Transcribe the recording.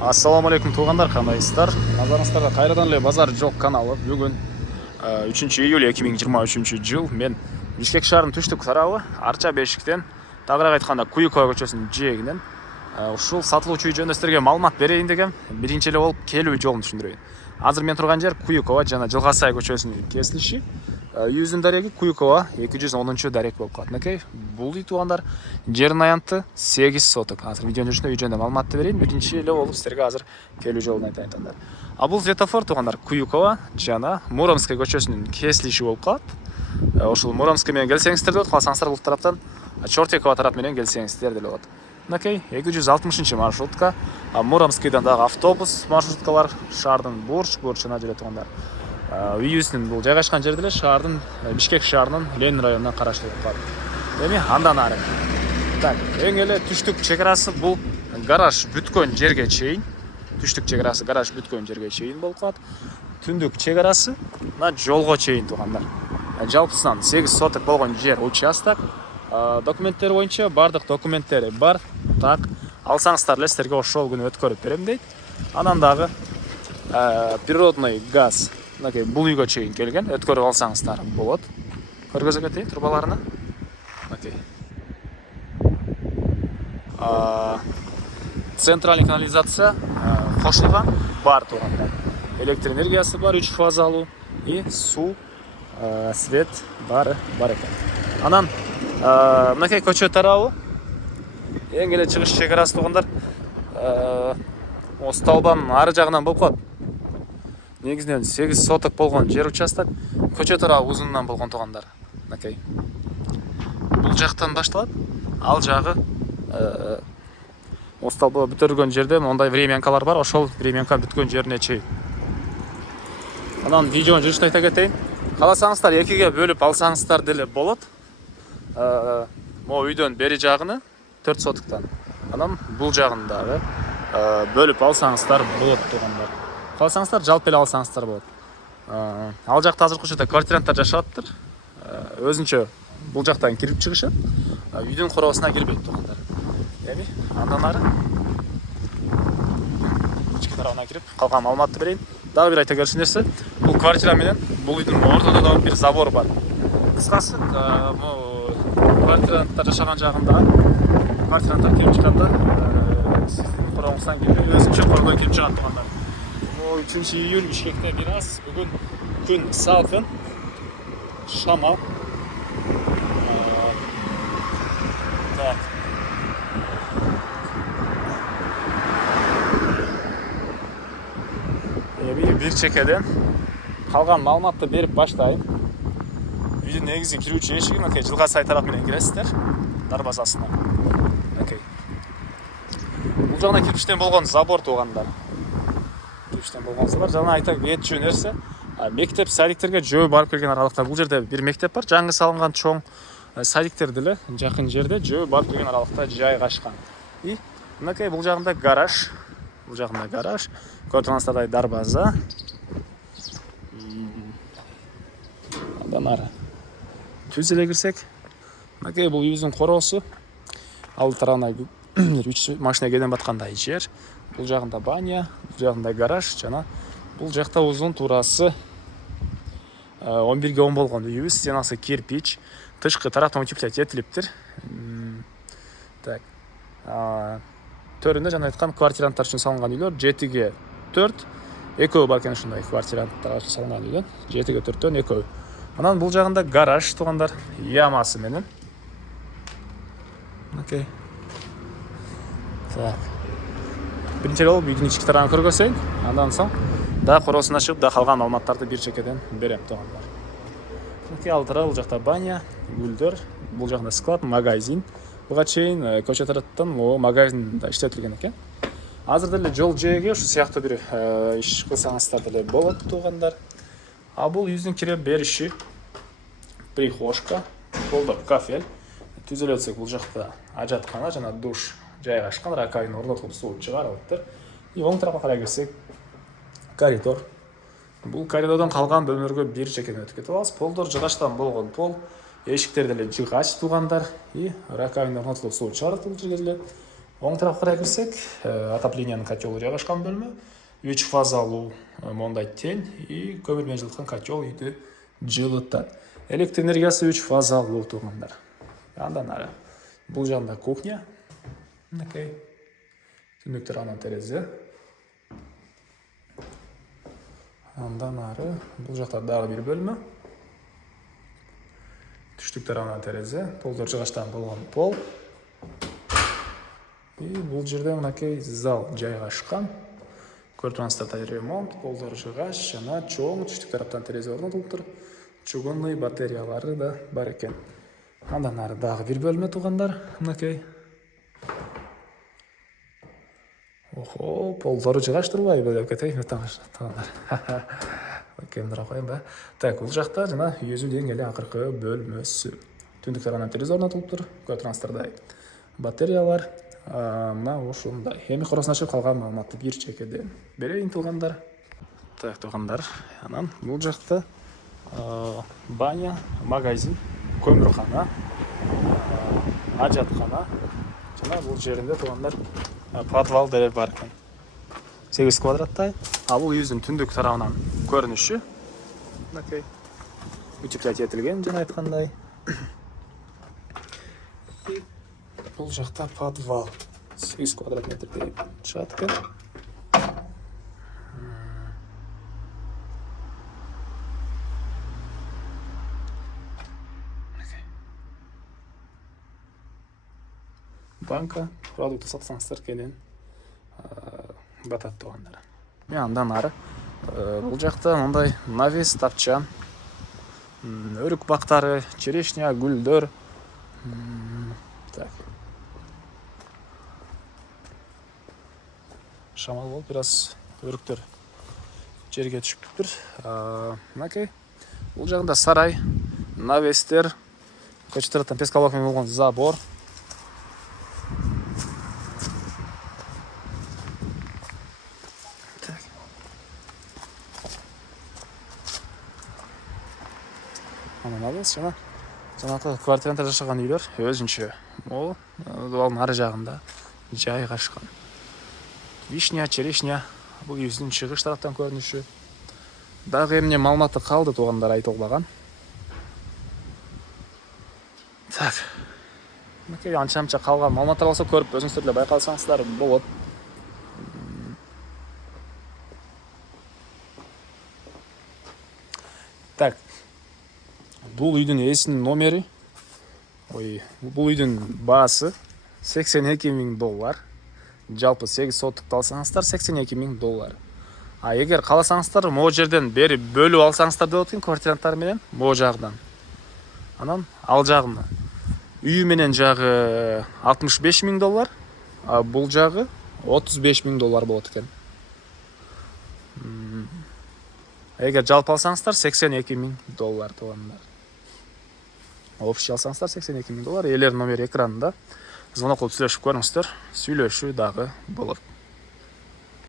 Ассаламу алейкум туугандар, кандайсыздар? Назарыңыздарда кайрадан эле Базар жок каналы. Бүгүн 3 июль 2023 жыл. Мен Бишкек шаарынын түштүк тарабы Арча бешиктен, тагыраак айтканда Куюкова көчөсүнүн жээгинен ушул сатылуучу үй жөнүндө силерге маалымат берейин дегем. Биринчи эле болуп келүү жолун түшүндүрөйүн. Азыр мен турган жер Куюкова жана Жылгасай көчөсүнүн кесилиши. Үйүбүздүн дареги Куюкова 210 дарек болуп калат. Накей, бул үй туугандар жердин аянты 8 соток. Азыр видеонун жүрүшүндө үй жөнүндө маалыматты берейин. Биринчи эле болуп силерге азыр келүү жолун айтайын таңдар. Бул светофор туугандар Куюкова жана Муромский көчөсүнүн кесилиши болуп калат. Ошол Муромский менен келсеңиздер болот, калсаңыздар бул тараптан Чортекова тарап менен келсеңиздер деле болот. Накей, 260 маршрутка, Муромскийден дагы автобус маршруткалар шаардын бурчуна жүрөт туугандар. Үйүбүздүн бул жайгашкан жерде эле шаардын Бишкек шаарынын Ленин районуна караштуу болуп калат. Эми андан ары. Так, эң эле түштүк чек-арасы бул гараж бүткөн жерге чейин. Түштүк чек-арасы гараж бүткөн жерге чейин болуп калат. Түндүк чек-арасы мына жолго чейин туугандар. Жалпысынан 8 соток болгон жер участок. Документтер боюнча бардык документтери бар. Так, алсаңыздар эле силерге ошол күнү өткөрүп берем дейт. Анан дагы природный газ мынакей бул үйгө чейин келген. Өткөрүп алсаңыздар болот. Көргөзө кетейин трубаларына. Мынакей. Центральный канализация кошулган бар туугандар. Электр энергиясы бар 3 фазалуу и суу, свет бар экен. Анан мынакей көчө тарабы эң эле чыгыш чек-арасы туугандар Осталбанын ары жагынан болуп калат. Негизинен 8 соток болгон жер участок көчө тарабы узунунан болгон туугандар. Мынакей. Бул жактан башталат. Ал жагы Осталба бүтөргөн жерде мондай времянкалар бар. Ошол времянка бүткөн жерине чейин. Анан видеонун жүрүшүн айта кетейин. Каласаңыздар экиге бөлүп алсаңыздар деле болот. Могу үйдөн бери жагыны 4 сотоктан. Анан бул жагын дагы бөлүп алсаңыздар болот туугандар. Калсаңыздар жалпы эле алсаңыздар болот. Ал жакта азыркы учурда квартиранттар жашаптыр. Өзүнчө бул жактан кирип чыгышат. Үйдүн короосуна келбейт туугандар. Эми андан ары ички тарабына кирип калган маалыматты берейин. Дагы бир айта кетчү нерсе, бул квартира менен бул үйдүн ортодо да бир забор бар. Кыскасы, квартиранттар жашаган жагында квартиранттар кирип чыкканда сиздин короңуздан келбей өзүнчө кордон кирип чыгат туугандар. 3 июль Бишкекте бир аз бүгүн күн салкын, шамал. Так. Эми бир чекеден калган маалыматты берип баштайын. Үйдүн негизи кирүүчү эшиги мынакей Жылгасай тарап менен киресиздер, дарбазасына. Мынакей. Бул жагына кирпичтен болгон забор туугандар. Кирпичтен болгон забор. Жана айта кетчү нерсе, мектеп садиктерге жөө барып келген аралыкта бул жерде бир мектеп бар, жаңы салынган чоң садиктер деле жакын жерде жөө барып келген аралыкта жайгашкан. И мынакей бул жагында гараж. Бул жагында гараж, көрүп дарбаза. Андан ары түз эле кирсек, мынакей бул үйүбүздүн короосу. Ал тарабына 3 машина кеден баткандай жер. Бул жагында баня, бул жагында гараж жана бул жакта узун туурасы 11ге 10 болгон үйүбүз. Стенасы кирпич, тышкы тараптан утеплять этилиптир. Так. Төрүндө жана айткан квартиранттар үчүн салынган үйлөр 7ге 4, экөө бар экен ушундай квартиранттар үчүн салынган үйлөр. 7ге 4төн экөө. Анан бул жагында гараж туугандар, ямасы менен. Окей. Так. Биринчи жолу үйдүн ички тарабын көргөзөйүн. Андан соң да короосуна чыгып да калган маалыматтарды бир чекеден берем туугандар. Окей, ал тарап бул жакта баня, гүлдөр, бул жагында склад, магазин. Буга чейин көчө тараптан магазин да иштетилген экен. Азыр деле жол жээге ушу сыяктуу бир иш кылсаңыздар деле болот туугандар. Бул үйүбүздүн кире бериши, прихожка, полдор кафель. Түзөлө өтсөк бул жакта ажаткана жана душ жайгашкан, раковина орнотулуп суу чыгарылыптыр. И оң тарапка карай кирсек коридор. Бул коридордон калган бөлмөлөргө бир чекеден өтүп кетип алабыз. Полдор жыгачтан болгон пол, эшиктер деле жыгач туугандар. И раковина орнотулуп суу чыгарылып бул жерге деле. Оң тарапқа қарай кірсек, отопленияның котелы жайғашқан бөлме, 3 фазалуу мондай тең и көмірмен жылытқан котел үйді жылытады. Электр энергиясы 3 фазалуу туғандар. Андан ары. Бұл жағында кухня. Мінекей. Түндіктер ана терезе. Андан ары. Бұл жақта дағы бір бөлме. Түштіктер ана терезе. Полдар жығаштан болған пол. И бұл жерде мінекей зал жайғашқан. Көріп ремонт, полдар жығаш, жана чоң түштік тараптан терезе орнатылып тұр. Чугунный батареялары да бар екен. Андан ары дағы бір бөлме туғандар, мінекей. Охо, полдары жығаш тұрбай, бөліп кетей, туғандар. Кемдіра қойын ба. Так, бұл жақта жана езу деңгелі ақырқы бөлмөсі. Түндік тарана терезе орнатылып тұр. Көріп батареялар. Мына ошондай. Эми короосун ачып калган маалыматты бир чекеден берейин туугандар. Так, туугандар. Анан бул жакта баня, магазин, көмүркана, ажаткана жана бул жеринде туугандар подвал деле бар экен. 8 квадраттай. Ал бул үйүздүн түндүк тарабынан көрүнүшү. Мынакей. Утеплять этилген жана айткандай. Бұл жақта подвал 8 квадрат метрдей шығады екен. Банка, продукты сатсаңыздар келен батат туғандар. Андан ары бұл жақта мындай навес, тапчан, өрік бақтары, черешня, гүлдөр. Так. Шамал болып, біраз өріктер жерге түшіп тұр. Мынакей. Бұл жағында сарай, навестер, көші тараттан пескалокмен болған забор. Навес, жаңағы квартиранта жашаған үйлер өзінше. Ол ары жағында жайғашқан. Вишня, черешня, бұл үйіздің шығыш тараптан көрініші. Дағы емне малматы қалды туғандар айтылбаған. Так. Мәкей анша-анша қалған малматтар болса көріп өзіңіздерді байқалсаңыздар болады. Так. Бұл үйдің есінің номері. Бұл үйдің басы $82,000. Жалпы 8 соттықты алсаңыздар $82,000. Егер қаласаңыздар, мо жерден бері бөліп алсаңыздар деп откен квартиранттар менен мо жағынан. Анан ал жағына. Үйі менен жағы $65,000, а бұл жағы $35,000 болады екен. Егер жалпы алсаңыздар $82,000 туғандар. Общий алсаңыздар $82,000. Елер номер экранында. Звонок қылып сөйлешіп көріңіздер. Сөйлешу дағы болады.